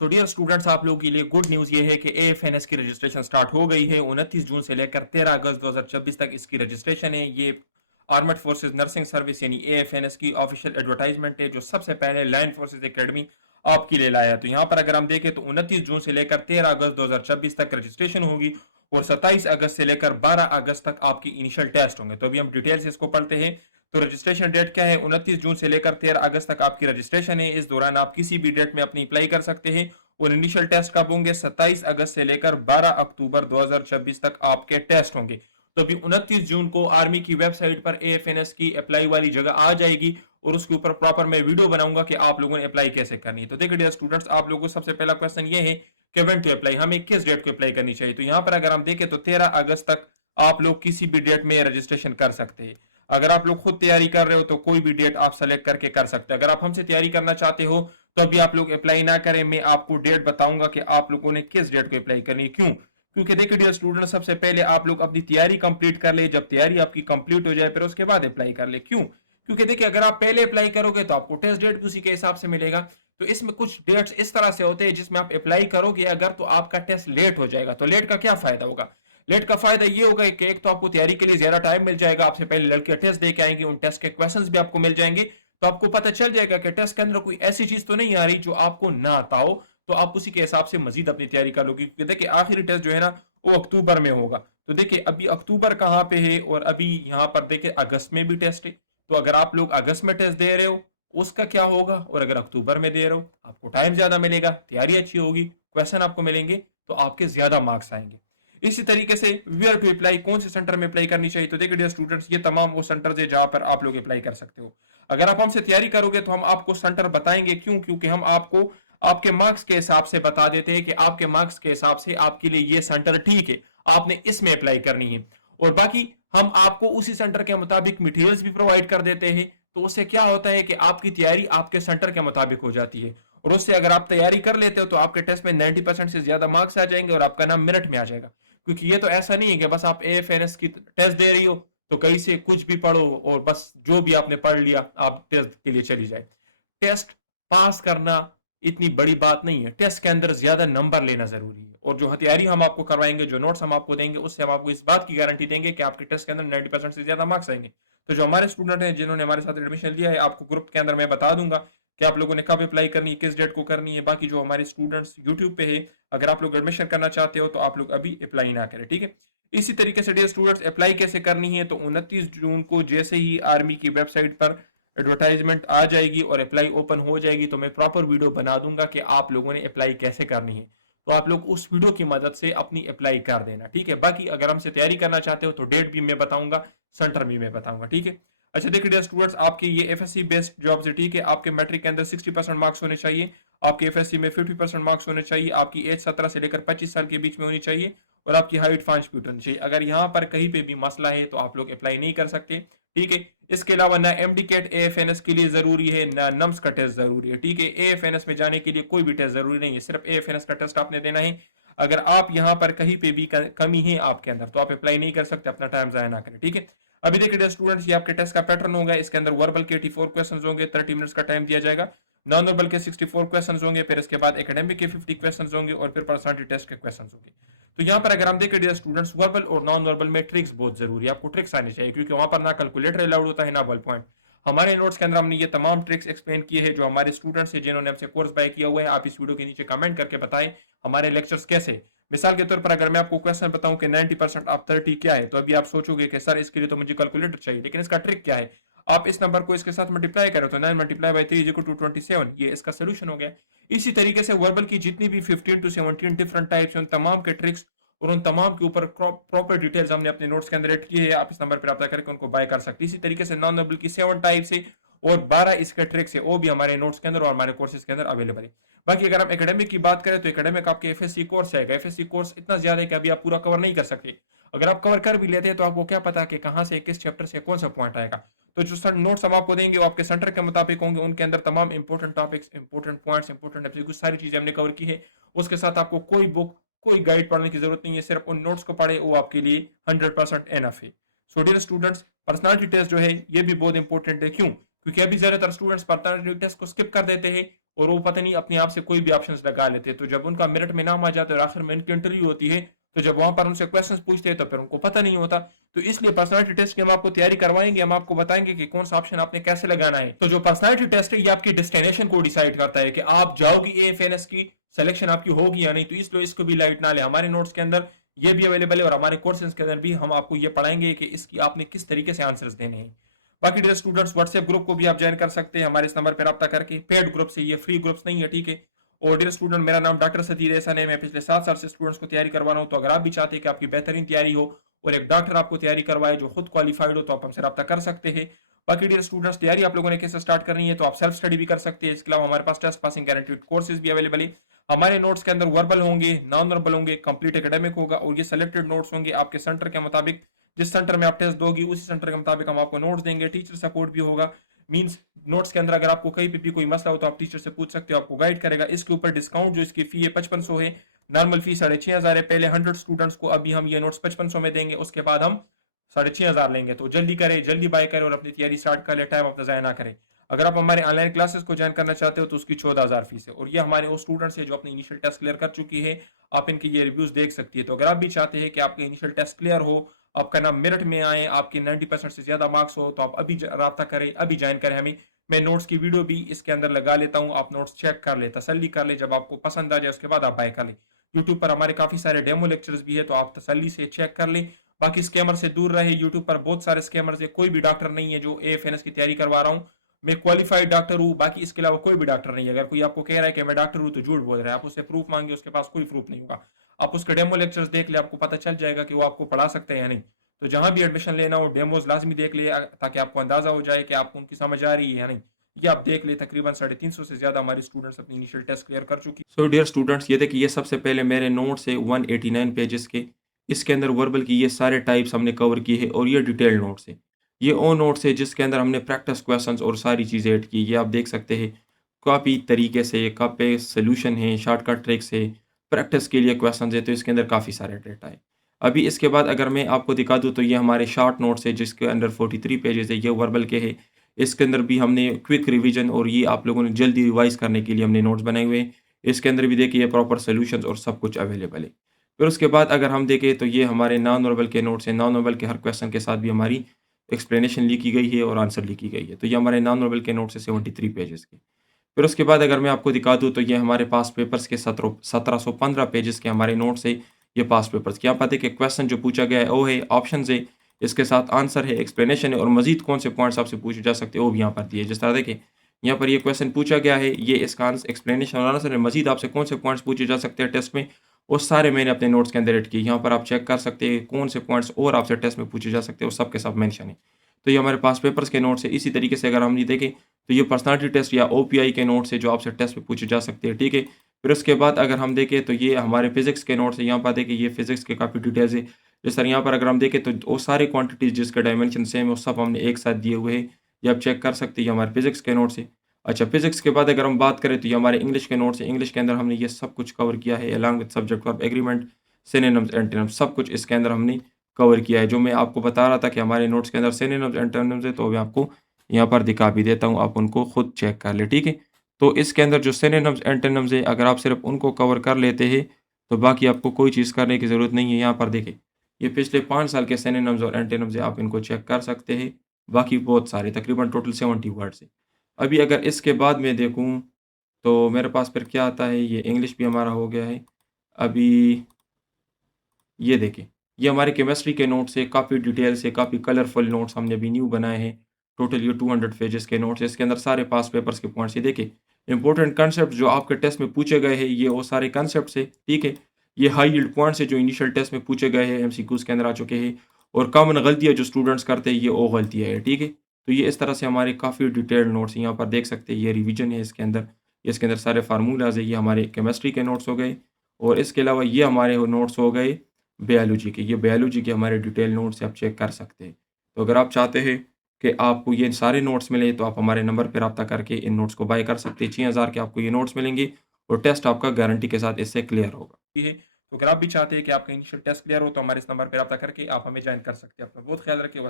तो dear students, आप लोगों के लिए गुड न्यूज़ ये है कि एएफएनएस की रजिस्ट्रेशन स्टार्ट हो गई है। 29 जून से लेकर 13 अगस्त 2026 तक इसकी रजिस्ट्रेशन है। ये आर्मड फोर्सेस नर्सिंग सर्विस यानी एएफएनएस की ऑफिशियल एडवर्टाइजमेंट है जो सबसे पहले लैंड फोर्सेस एकेडमी आपके लिए लाया। तो यहाँ पर अगर हम देखें तो 29 जून से लेकर 13 अगस्त 2026 तक रजिस्ट्रेशन होगी और 27 अगस्त से लेकर 12 अगस्त तक आपकी इनिशियल टेस्ट होंगे। तो अभी हम डिटेल से इसको पढ़ते हैं। तो रजिस्ट्रेशन डेट क्या है? 29 जून से लेकर 13 अगस्त तक आपकी रजिस्ट्रेशन है। इस दौरान आप किसी भी डेट में अपनी अप्लाई कर सकते हैं और इनिशियल टेस्ट कब होंगे? 27 अगस्त से लेकर 12 अक्टूबर 2026 तक आपके टेस्ट होंगे। तो अभी 29 जून को आर्मी की वेबसाइट पर एएफएनएस की अप्लाई वाली जगह आ जाएगी और उसके ऊपर प्रॉपर मैं वीडियो बनाऊंगा कि आप लोगों ने अप्लाई कैसे करनी है। तो देखिए डियर स्टूडेंट्स, आप लोगों को सबसे पहला क्वेश्चन ये है कि व्हेन टू अप्लाई, हमें किस डेट को अप्लाई करनी चाहिए। तो यहाँ पर अगर हम देखें तो 13 अगस्त तक आप लोग किसी भी डेट में रजिस्ट्रेशन कर सकते हैं। अगर आप लोग खुद तैयारी कर रहे हो तो कोई भी डेट आप सेलेक्ट करके कर सकते हैं। अगर आप हमसे तैयारी करना चाहते हो तो अभी आप लोग अप्लाई ना करें, मैं आपको डेट बताऊंगा कि आप लोगों ने किस डेट को अप्लाई करनी है। क्यों? क्योंकि देखिए डियर स्टूडेंट, सबसे पहले आप लोग अपनी तैयारी कंप्लीट कर ले। जब तैयारी आपकी कंप्लीट हो जाए फिर उसके बाद अप्लाई कर ले। क्यों? क्योंकि देखिए अगर आप पहले अप्लाई करोगे तो आपको टेस्ट डेट उसी के हिसाब से मिलेगा। तो इसमें कुछ डेट्स इस तरह से होते हैं जिसमें आप अप्लाई करोगे अगर तो आपका टेस्ट लेट हो जाएगा। तो लेट का क्या फायदा होगा? लेट का फायदा ये होगा कि एक तो आपको तैयारी के लिए ज्यादा टाइम मिल जाएगा, आपसे पहले लड़के टेस्ट दे के आएंगे, उन टेस्ट के क्वेश्चंस भी आपको मिल जाएंगे। तो आपको पता चल जाएगा कि टेस्ट के अंदर कोई ऐसी चीज तो नहीं आ रही जो आपको ना आता हो। तो आप उसी के हिसाब से मजीद अपनी तैयारी कर लोगे, क्योंकि देखिए आखिरी टेस्ट जो है ना वो अक्टूबर में होगा। तो देखिए अभी अक्टूबर कहाँ पे है और अभी यहाँ पर देखिए अगस्त में भी टेस्ट है। तो अगर आप लोग अगस्त में टेस्ट दे रहे हो उसका क्या होगा, और अगर अक्टूबर में दे रहे हो आपको टाइम ज्यादा मिलेगा, तैयारी अच्छी होगी, क्वेश्चन आपको मिलेंगे, तो आपके ज्यादा मार्क्स आएंगे। इसी तरीके से वेयर टू अप्लाई, कौन से सेंटर में अप्लाई करनी चाहिए। तो देखिए डियर स्टूडेंट्स, ये तमाम वो सेंटर है जहां पर आप लोग अप्लाई कर सकते हो। अगर आप हमसे तैयारी करोगे तो हम आपको सेंटर बताएंगे। क्यों? क्योंकि हम आपको आपके मार्क्स के हिसाब से बता देते हैं कि आपके मार्क्स के हिसाब से आपके लिए ये सेंटर ठीक है, आपने इसमें अप्लाई करनी है। और बाकी हम आपको उसी सेंटर के मुताबिक मटेरियल्स भी प्रोवाइड कर देते हैं। तो उससे क्या होता है कि आपकी तैयारी आपके सेंटर के मुताबिक हो जाती है और उससे अगर आप तैयारी कर लेते हो तो आपके टेस्ट में 90% से ज्यादा मार्क्स आ जाएंगे और आपका नाम मेरिट में आ जाएगा। क्योंकि ये तो ऐसा नहीं है कि बस आप एएफएनएस की टेस्ट दे रही हो तो कहीं से कुछ भी पढ़ो और बस जो भी आपने पढ़ लिया आप टेस्ट के लिए चली जाए। टेस्ट पास करना इतनी बड़ी बात नहीं है, टेस्ट के अंदर ज्यादा नंबर लेना जरूरी है। और जो तैयारी हम आपको करवाएंगे, जो नोट्स हम आपको देंगे, उससे हम आपको इस बात की गारंटी देंगे कि आपके टेस्ट के अंदर 90% से ज्यादा मार्क्स आएंगे। तो जो हमारे स्टूडेंट हैं जिन्होंने हमारे साथ एडमिशन लिया है, आपको ग्रुप के अंदर मैं बता दूंगा कि आप लोगों ने कब अप्लाई करनी है, किस डेट को करनी है। बाकी जो हमारे स्टूडेंट्स यूट्यूब पे है, अगर आप लोग एडमिशन करना चाहते हो तो आप लोग अभी अप्लाई ना करें, ठीक है। इसी तरीके से डियर स्टूडेंट्स, अप्लाई कैसे करनी है? तो 29 जून को जैसे ही आर्मी की वेबसाइट पर एडवर्टाइजमेंट आ जाएगी और अप्लाई ओपन हो जाएगी तो मैं प्रॉपर वीडियो बना दूंगा कि आप लोगों ने अप्लाई कैसे करनी है। तो आप लोग उस वीडियो की मदद से अपनी अप्लाई कर देना, ठीक है। बाकी अगर हमसे तैयारी करना चाहते हो तो डेट भी मैं बताऊंगा, सेंटर भी मैं बताऊंगा, ठीक है। अच्छा देखिए डियर स्टूडेंट्स, आपके ये एफएससी बेस्ड जॉब है, ठीक है। आपके मैट्रिक के अंदर 60% मार्क्स होने चाहिए, आपके एफएससी में 50% मार्क्स होने चाहिए, आपकी एज 17 से लेकर 25 साल के बीच में होनी चाहिए और आपकी हाइट 5 फीट होनी चाहिए। अगर यहाँ पर कहीं पे भी मसला है तो आप लोग अप्लाई नहीं कर सकते, ठीक है। इसके अलावा ना एमडीकेट एएफएनएस के लिए जरूरी है ना नम्स का टेस्ट जरूरी है, ठीक है। एएफएनएस में जाने के लिए कोई भी टेस्ट जरूरी नहीं है, सिर्फ एएफएनएस का टेस्ट आपने देना है। अगर आप यहाँ पर कहीं पे भी कमी है आपके अंदर तो आप अप्लाई नहीं कर सकते, अपना टाइम जाया ना करें, ठीक है। अभी देखिए स्टूडेंट्स, ये आपके टेस्ट का पैटर्न होगा। इसके अंदर वर्बल के 84 क्वेश्चन होंगे, 30 मिनट्स का टाइम दिया जाएगा। नॉन वर्बल के 64 क्वेश्चन होंगे, फिर इसके बाद एकेडमिक के 50 क्वेश्चन होंगे और फिर पर्सनालिटी टेस्ट के क्वेश्चन होंगे। तो यहाँ पर अगर हम देखें डियर स्टूडेंट्स, वर्बल और नॉन वर्बल में ट्रिक्स बहुत जरूरी है, आपको ट्रिक्स आनी चाहिए क्योंकि वहां पर ना कैलकुलेटर अलाउड होता है ना बॉल पॉइंट। हमारे नोट्स के अंदर हमने ये तमाम ट्रिक्स एक्सप्लेन किए हैं। जो हमारे स्टूडेंट्स हैं जिन्होंने हमसे कोर्स बाय किया हुआ है, आप इस वीडियो के नीचे कमेंट करके बताएं हमारे लेक्चर्स कैसे। मिसाल के तौर पर अगर मैं आपको क्वेश्चन बताऊं कि 90% ऑफ 30 क्या है, तो अभी आप सोचोगे कि सर इसके लिए तो मुझे कैलकुलेटर चाहिए, लेकिन इसका ट्रिक क्या है? आप इस नंबर को इसके साथ मल्टीप्लाई करो तो 9 मल्टीप्लाई बाई 3 इक्वल टू 27, ये इसका सोल्यूशन हो गया। इसी तरीके से वर्बल की जितनी भी 15 टू 17 डिफरेंट टाइप्स हैं, उन तमाम के ट्रिक्स और उन तमाम के ऊपर प्रॉपर डिटेल्स हमने अपने नोट्स के अंदर ऐड किए हैं। आप इस नंबर पर रब्ता करके उनको बाय कर सकते हैं। इसी तरीके से नॉन वर्बल की 7 टाइप्स है और 12 इसके ट्रिक्स है, वो भी हमारे नोट्स के अंदर और हमारे कोर्सेज के अंदर अवेलेबल है। बाकी अगर हम एकेडमिक की बात करें तो एकेडमिक आपके एफएससी कोर्स आएगा। एफएससी कोर्स इतना ज्यादा है कि अभी आप पूरा कवर नहीं कर सकते। अगर आप कवर कर भी लेते हैं तो आपको क्या पता कि कहां से किस चैप्टर से कौन सा पॉइंट आएगा। तो जो नोट्स हम आपको देंगे वो आपके सेंटर के मुताबिक होंगे, उनके अंदर तमाम important topics, important points, important MCQ सारी चीजें हमने कवर की है। उसके साथ आपको कोई बुक, कोई गाइड पढ़ने की जरूरत नहीं है, सिर्फ उन नोट्स को पढ़े, वो आपके लिए 100% एनफ है। So dear students, personality test जो है ये भी बहुत इंपॉर्टेंट है। क्यों? क्योंकि अभी ज्यादातर स्टूडेंट्स पर्सनालिटी टेस्ट को स्किप कर देते हैं और वो पता नहीं अपने आप से कोई भी ऑप्शंस लगा लेते। तो जब उनका मेरिट में नाम आ जाता है और आखिर में उनकी इंटरव्यू होती है, तो जब वहां पर उनसे क्वेश्चंस पूछते हैं तो फिर उनको पता नहीं होता। तो इसलिए पर्सनालिटी टेस्ट की हम आपको तैयारी करवाएंगे, हम आपको बताएंगे कि कौन सा ऑप्शन आपने कैसे लगाना है। तो जो पर्सनालिटी टेस्ट है ये आपकी डेस्टिनेशन को डिसाइड करता है कि आप जाओगी एएफएनएस की, सिलेक्शन आपकी होगी या नहीं। तो इसलिए इसको भी लाइट ना ले, हमारे नोट्स के अंदर ये भी अवेलेबल है और हमारे कोर्सेज के अंदर भी हम आपको ये पढ़ाएंगे कि इसकी आपने किस तरीके से आंसर्स देने हैं। बाकी डियर स्टूडेंट्स, व्हाट्सएप ग्रुप को भी आप ज्वाइन कर सकते हैं हमारे इस नंबर पर रब्ता करके। पेड ग्रुप से, ये फ्री ग्रुप्स नहीं है, ठीक है। और डियर स्टूडेंट, मेरा नाम डॉक्टर सतीर एहसान है, मैं पिछले 7 साल से स्टूडेंट्स को तैयारी करवा रहा हूँ। तो अगर आप भी चाहते हैं कि आपकी बेहतरीन तैयारी हो और एक डॉक्टर आपको तैयारी करवाए जो खुद क्वालिफाइड हो, तो आप हमसे रब्ता कर सकते हैं। बाकी डियर स्टूडेंट्स, तैयारी आप लोगों ने कैसे स्टार्ट करनी है, तो आप सेल्फ स्टडी भी कर सकते हैं। इसके अलावा हमारे पास टेस्ट पासिंग गारंटीड कोर्सेज भी अवेलेबल है। हमारे नोट्स के अंदर वर्बल होंगे, नॉन वर्बल होंगे, कंप्लीट एकेडमिक होगा और ये सेलेक्टेड नोट्स होंगे आपके सेंटर के मुताबिक। जिस सेंटर में आप टेस्ट दोगी उसी सेंटर के मुताबिक हम आपको नोट्स देंगे। टीचर सपोर्ट भी होगा, मींस नोट्स के अंदर अगर आपको कहीं पे भी कोई मसला हो तो आप टीचर से पूछ सकते हो, आपको गाइड करेगा। इसके ऊपर डिस्काउंट जो इसकी फी है 5500 है, नॉर्मल फी 6500 है। पहले 100 स्टूडेंट्स को अभी हम ये नोट्स 5500 में देंगे, उसके बाद हम 6500 लेंगे। तो जल्दी करें, जल्दी बाय करें और अपनी तैयारी स्टार्ट कर ले, टाइम अपना ज़ाया ना करें। अगर आप हमारे ऑनलाइन क्लासेस को ज्वाइन करना चाहते हो तो उसकी 14,000 फीस है। और ये हमारे वो स्टूडेंट्स है जो अपने इनिशियल टेस्ट क्लियर कर चुकी है, आप इनके ये रिव्यूज देख सकती है। तो अगर आप भी चाहते हैं कि आपके इनिशियल टेस्ट क्लियर हो, आपका नाम मेरिट में आए, आपके 90% से ज्यादा मार्क्स हो, तो आप अभी रब्ता करें, अभी ज्वाइन करें हमें। मैं नोट्स की वीडियो भी इसके अंदर लगा लेता हूँ, आप नोट्स चेक कर ले, तसल्ली कर ले, जब आपको पसंद आ जाए उसके बाद आप बाय कर ले। यूट्यूब पर हमारे काफी सारे डेमो लेक्चर्स भी है, तो आप तसल्ली से चेक कर ले। बाकी स्कैमर से दूर रहे, यूट्यूब पर बहुत सारे स्कैमर्स है, कोई भी डॉक्टर नहीं है जो एएफएनएस की तैयारी करवा रहा हूँ। मैं क्वालिफाइड डॉक्टर हूँ, बाकी इसके अलावा कोई भी डॉक्टर नहीं है। अगर कोई आपको कह रहा है कि मैं डॉक्टर हूँ तो झूठ बोल रहा है, आप उससे प्रूफ मांगे, उसके पास कोई प्रूफ नहीं होगा। आप उसके डेमो लेक्चर्स देख ले, आपको पता चल जाएगा कि वो आपको पढ़ा सकते हैं या नहीं। तो जहां भी एडमिशन लेना हो डेमोज लाजमी देख ले, ताकि आपको अंदाजा हो जाए कि आपको उनकी समझ आ रही है या नहीं। ये आप देख ले, तकरीबन 350 से ज्यादा हमारी स्टूडेंट्स अपनी इनिशियल टेस्ट क्लियर कर चुकी। सो डियर स्टूडेंट्स, ये देखिए, ये सबसे पहले मेरे नोट्स है 189 पेजेस के। इसके अंदर वर्बल की ये सारे टाइप्स हमने कवर किए हैं और ये डिटेल नोट्स है। ये ओ नोट्स है जिसके अंदर हमने प्रैक्टिस क्वेश्चंस और सारी चीज़ें ऐड की। ये आप देख सकते हैं, काफ़ी तरीके से काफ़ी सोल्यूशन है, शॉर्टकट ट्रिक्स है, प्रैक्टिस के लिए क्वेश्चन है। तो इसके अंदर काफ़ी सारे डेटा है। अभी इसके बाद अगर मैं आपको दिखा दूँ तो ये हमारे शॉर्ट नोट्स है जिसके अंदर 43 पेजेस है, ये वर्बल के है। इसके अंदर भी हमने क्विक रिवीजन और ये आप लोगों ने जल्दी रिवाइज करने के लिए हमने नोट्स बनाए हुए हैं। इसके अंदर भी देखिए प्रॉपर सॉल्यूशंस और सब कुछ अवेलेबल है। फिर उसके बाद अगर हम देखें तो ये हमारे नॉन वर्बल के नोट्स हैं। नॉन वर्बल के हर क्वेश्चन के साथ भी हमारी एक्सप्लेनेशन लिखी गई है और आंसर लिखी गई है। तो ये हमारे नॉन वर्बल के नोट्स है 73 पेजेस के। फिर उसके बाद अगर मैं आपको दिखा दूँ तो ये हमारे पास पेपर्स के 1715 पेजेस के हमारे नोट्स है। ये पास पेपर्स के, यहाँ पर देखिए क्वेश्चन जो पूछा गया है वो है, ऑप्शन है, इसके साथ आंसर है, एक्सप्लेनेशन है और मजीद कौन से पॉइंट्स आपसे पूछे जा सकते हैं वो भी यहाँ पर दिए। जिस तरह देखिए यहाँ पर ये क्वेश्चन पूछा गया है, ये इसका एक्सप्लेनेशन और आंसर है, मजीद आपसे कौन से पॉइंट्स पूछे जा सकते हैं टेस्ट में, वो सारे मैंने अपने नोट्स के अंदर ऐड किए। यहाँ पर आप चेक कर सकते हैं कौन से पॉइंट्स और आपसे टेस्ट में पूछे जा सकते हैं, वो सब के सब मेंशन है। तो ये हमारे पास पेपर्स के नोट्स है। इसी तरीके से अगर हम ये देखें तो ये पर्सनालिटी टेस्ट या ओपीआई के नोट्स है जो आपसे टेस्ट में पूछे जा सकते हैं, ठीक है। फिर उसके बाद अगर हम देखें तो ये हमारे फिजिक्स के नोट्स है। यहाँ पर देखिए ये फिजिक्स के काफ़ी डिटेल्स है। जैसे सर यहाँ पर अगर हम देखें तो वो सारे क्वांटिटीज जिसके डायमेंशन सेम है वो सब हमने एक साथ दिए हुए हैं, ये आप चेक कर सकते हैं। ये हमारे फिजिक्स के नोट्स है। अच्छा, फिजिक्स के बाद अगर हम बात करें तो ये हमारे इंग्लिश के नोट्स है। इंग्लिश के अंदर हमने ये सब कुछ कवर किया है, along with subject verb agreement, synonyms antonyms, सब कुछ इसके अंदर हमने कवर किया है। जो मैं आपको बता रहा था कि हमारे नोट्स के अंदर सिनोनिम्स एंटोनिम्स है, तो मैं आपको यहाँ पर दिखा भी देता हूँ, आप उनको खुद चेक कर ले, ठीक है। तो इसके अंदर जो सिनोनिम्स एंटोनिम्स है, अगर आप सिर्फ उनको कवर कर लेते हैं तो बाकी आपको कोई चीज़ करने की ज़रूरत नहीं है। यहाँ पर देखें ये पिछले 5 साल के सिनोनिम्स और एंटोनिम्स है, आप इनको चेक कर सकते हैं। बाकी बहुत सारे तकरीबन टोटल 70 वर्ड्स है। अभी अगर इसके बाद मैं देखूँ तो मेरे पास फिर क्या आता है, ये इंग्लिश भी हमारा हो गया है। अभी ये देखें, ये हमारे केमिस्ट्री के नोट्स है, काफ़ी डिटेल से, काफ़ी कलरफुल नोट्स हमने अभी न्यू बनाए हैं। टोटल ये 200 पेजेस के नोट्स है। इसके अंदर सारे पास पेपर्स के पॉइंट्स ये देखिए, इंपॉर्टेंट कंसेप्ट जो आपके टेस्ट में पूछे गए हैं, ये वो सारे कंसेप्ट है, ठीक है। ये हाई यील्ड पॉइंट्स है जो इनिशियल टेस्ट में पूछे गए हैं, एमसीक्यूज के अंदर आ चुके हैं। और कॉमन गलतियाँ जो स्टूडेंट्स करते हैं, ये वो गलतियाँ है, ठीक है। तो ये इस तरह से हमारे काफ़ी डिटेल्ड नोट्स यहाँ पर देख सकते हैं। ये रिविजन है इसके अंदर, इसके अंदर सारे फार्मूलाज है। ये हमारे केमिस्ट्री के नोट्स हो गए और इसके अलावा ये हमारे नोट्स हो गए बायोलॉजी के। ये बायोलॉजी के हमारे डिटेल नोट्स आप चेक कर सकते हैं। तो अगर आप चाहते हैं कि आपको ये सारे नोट्स मिले तो आप हमारे नंबर पर रब्ता करके इन नोट्स को बाय कर सकते हैं। 6000 के आपको ये नोट्स मिलेंगे और टेस्ट आपका गारंटी के साथ इससे क्लियर होगा। ये तो अगर आप भी चाहते हैं कि आपका इनिशियल टेस्ट क्लियर हो तो हमारे इस नंबर पर रब्ता करके आप हमें ज्वाइन कर सकते हैं। अपना बहुत ख्याल रखिए।